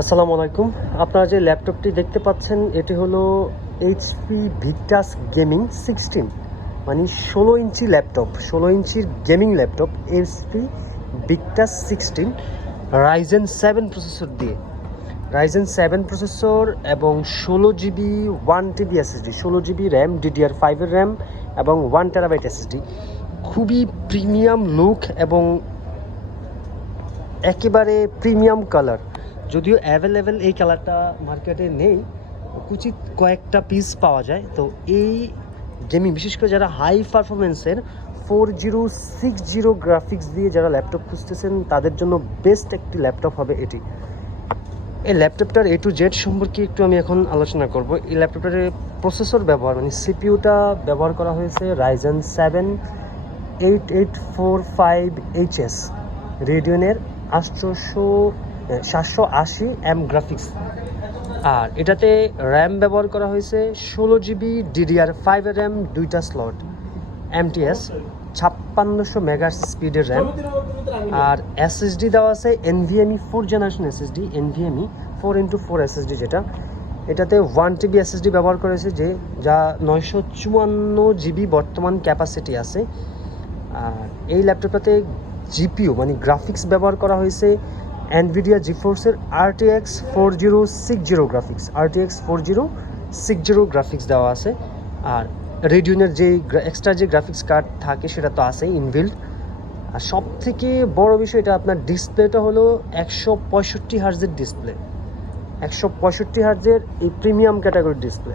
আসসালামু আলাইকুম। আপনারা যে ল্যাপটপটি দেখতে পাচ্ছেন এটি হলো এইচপি ভিক্টাস গেমিং 16, মানে 16 ইঞ্চি ল্যাপটপ, 16 ইঞ্চির gaming laptop HP Victus 16 Ryzen 7 processor দিয়ে, রাইজেন 7 প্রসেসর এবং 16 GB 1 TB SSD, 16 GB RAM, DDR5 RAM এবং 1 TB এসএসডি। খুবই প্রিমিয়াম লুক এবং একেবারে প্রিমিয়াম কালার। যদিও অ্যাভেলেবেল এই কালারটা মার্কেটে নেই, কুচিত কয়েকটা পিস পাওয়া যায়। তো এই গেমিং, বিশেষ করে যারা হাই পারফরমেন্সের 4060 গ্রাফিক্স দিয়ে যারা ল্যাপটপ খুঁজতেছেন তাদের জন্য বেস্ট একটি ল্যাপটপ হবে এটি। এই ল্যাপটপটার A to Z সম্পর্কে একটু আমি এখন আলোচনা করব। এই ল্যাপটপটার প্রসেসর ব্যবহার, মানে সিপিইউটা ব্যবহার করা হয়েছে রাইজেন 7 8845HS রেডিয়নের 780M গ্রাফিক্স। আর এটাতে র্যাম ব্যবহার করা হয়েছে 16 জিবি DDR5 র্যাম, 2টা স্লট, MTS 5600 মেগাহার্টজ স্পিডের র্যাম। আর এসএসডি দেওয়া আছে NVMe 4 generation SSD, NVMe 4x4 SSD, যেটা এটাতে 1 TB এসএসডি ব্যবহার করেছে, যা 954 জিবি বর্তমান ক্যাপাসিটি আছে। আর এই ল্যাপটপটাতে জিপিইউ মানে গ্রাফিক্স ব্যবহার করা হয়েছে NVIDIA জিফোর্সের RTX 4060 graphics, RTX 4060 graphics দেওয়া আছে। আর রেডিয়নের যে এক্সট্রা যে গ্রাফিক্স কার্ড থাকে সেটা তো আছেই ইনবিল্ড। আর সব থেকে বড় বিষয়, এটা আপনার ডিসপ্লেটা হলো 165 হার্জের ডিসপ্লে, 165 হার্জের এই প্রিমিয়াম ক্যাটাগরির ডিসপ্লে।